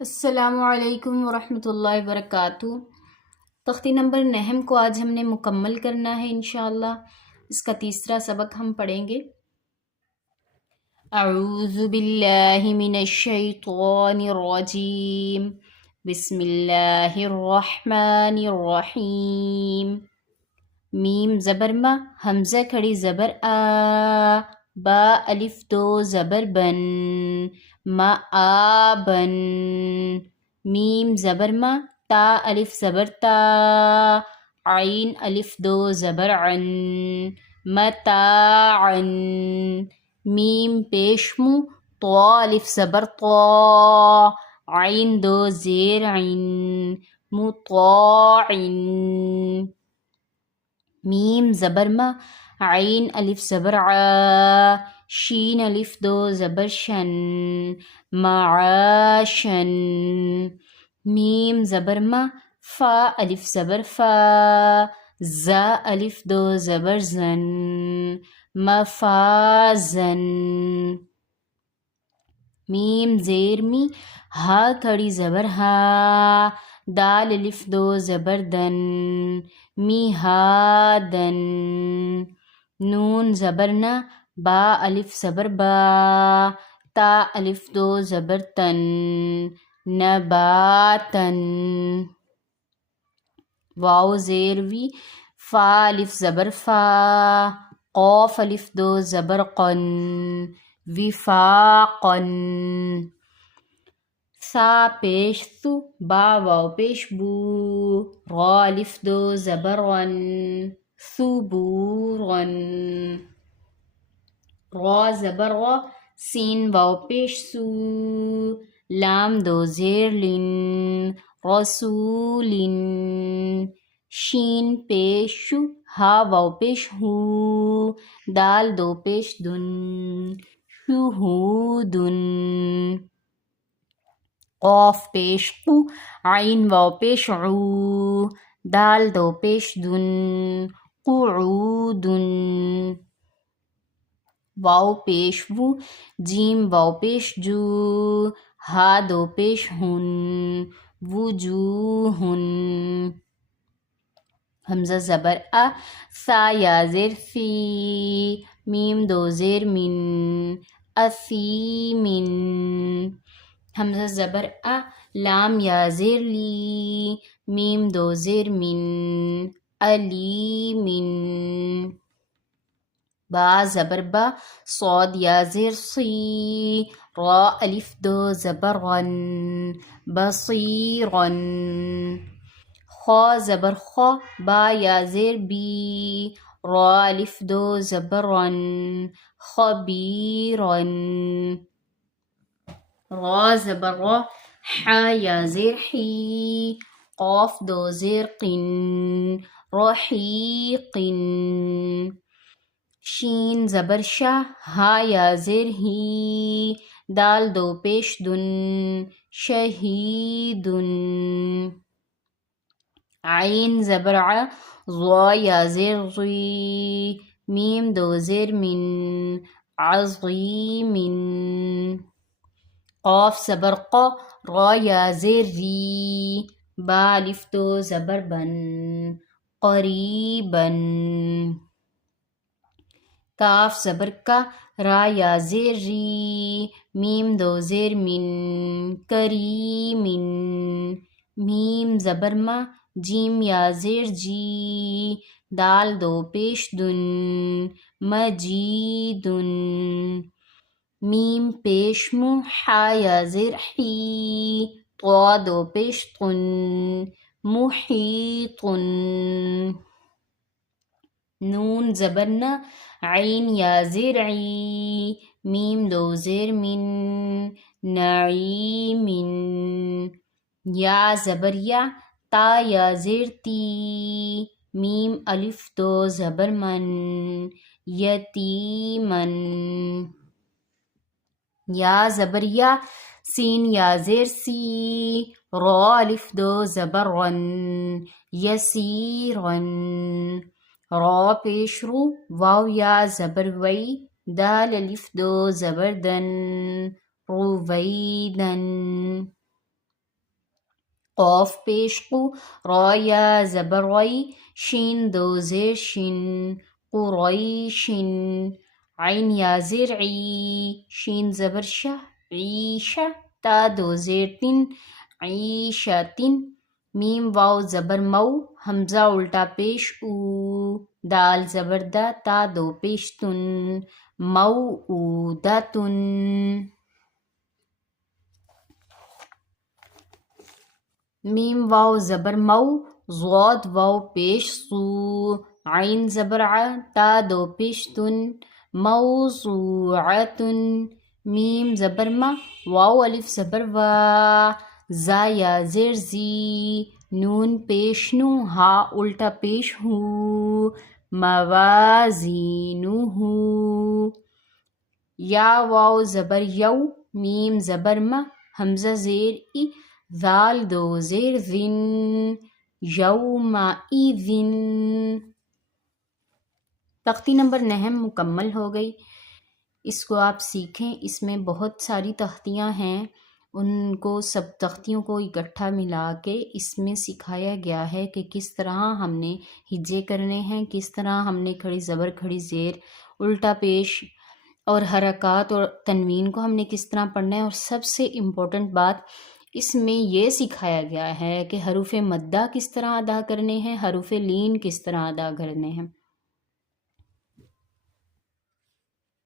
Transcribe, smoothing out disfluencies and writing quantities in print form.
السلام علیکم ورحمۃ اللہ وبرکاتہ۔ تختی نمبر نحم کو آج ہم نے مکمل کرنا ہے انشاءاللہ۔ اس کا تیسرا سبق ہم پڑھیں گے۔ اعوذ باللہ من الشیطان الرجیم، بسم اللہ الرحمن الرحیم۔ میم زبر ما، حمزہ کھڑی زبر آ، با الف دو زبر بن، ما آبن۔ میم زبر ما، تا الف زبر تا، عین الف دو زبر عن، متاعن۔ میم پیش مو، طا الف زبر طا، عین دو زیر عین، مطاعن۔ میم زبر ما، عین الف زبر ع، شین الف دو زبر شن، معاشن۔ میم زبر ما، فا الف زبر فا، زا الف دو زبر زن، مفازن۔ میم زیر می، ہا کھڑی زبر ہا، دال الف دو زبر دن، میہادن۔ نون زبر نا، با الف زبر با، تا الف دو زبر تن، نباتن۔ واو زیر وی، فا الف زبر فا، قاف الف دو زبر قن، وفاقن۔ سا پیش ثو، با واو پیش بو، را الف دو زبر غن، ثبورن۔ را زبر غا، سین واو پیش سو، لام دو زیر لن، رسولن۔ شین پیش شو، ہا واو پیش ہو، دال دو پیش دن، شہودن۔ قاف پیش قو، عین واو پیش عو، دال دو پیش دن، قعودن۔ واو پیش وو، جیم واو پیش جو، ہا دو پیش ہن، وجوہن۔ حمزہ زبر آ، سا یا زیر سی، میم دو زیر من، اثیمن۔ حمزہ زبر آ، لام یا زیر لی، میم دو زیر من، علیمن۔ با زبر با، صاد یا زیر صی، را الف دو زبر غن، بصیرن۔ خا زبر خا، با یا زیر بی، را الف دو زبر غن، خبیرن۔ را زبر را، حا یا زیر حی، قاف دو زیر قن، رحیقن۔ شین زبر شا، ہا یا زیر ہی، دال دو پیش دن، شہیدن۔ عین زبر ع، ضا یا زیر ضی، میم دو زیر من، عظیمن۔ قاف زبر قا، را یا زیر ری، با الف دو زبر بن، قریبن۔ کاف زبر کا، را یا زیر ری، میم دو زیر من، کریمن۔ میم زبر ما، جیم یا زیر جی، دال دو پیش دن، مجیدن۔ میم پیش مو، حا یا زیر حی، طا دو پیش طن، محیطن۔ نون زبر نا، عین یا زیر عی، میم دو زیر من، نعیمن۔ یا زبر یا، تا یا زیر تی، میم الف دو زبر من، یتیمن۔ یا زبر یا، سین یا زیر سی، را الف دو زبر رن، یسیرن۔ را پیش رو، واو یا زبر وی، دال الف دو زبر دن، رویدن۔ قاف پیش قو، را یا زبر غی، شین دو زیر شن، قریشن، عین یا زیر عی، شین زبر شہ، عیشہ، تا دو زیر تن، عیشتن، میم واو زبر مو، حمزہ الٹا پیش او، دال زبر دا، تا دو پیش تن، موعودتن. میم واو زبر مو، ضاد واو پیش صو، عین زبر ع، تا دو پیش تن، موضوعتن. میم زبر ما، واو الف زبر وا، زا یا زیر زی، نون پیش نو، ہا الٹا پیش ہو، موازینہ. یا واو زبر یو، میم زبر ما، حمزہ زیر ای، ذال دو زیر ذن، یومئذن. تختی نمبر 9 مکمل ہو گئی. اس کو آپ سیکھیں. اس میں بہت ساری تختیاں ہیں، ان کو سب تختیوں کو اکٹھا ملا کے اس میں سکھایا گیا ہے کہ کس طرح ہم نے ہجے کرنے ہیں، کس طرح ہم نے کھڑی زبر کھڑی زیر الٹا پیش اور حرکات اور تنوین کو ہم نے کس طرح پڑھنا ہے. اور سب سے امپورٹنٹ بات اس میں یہ سکھایا گیا ہے کہ حروف مدہ کس طرح ادا کرنے ہیں، حروف لین کس طرح ادا کرنے ہیں.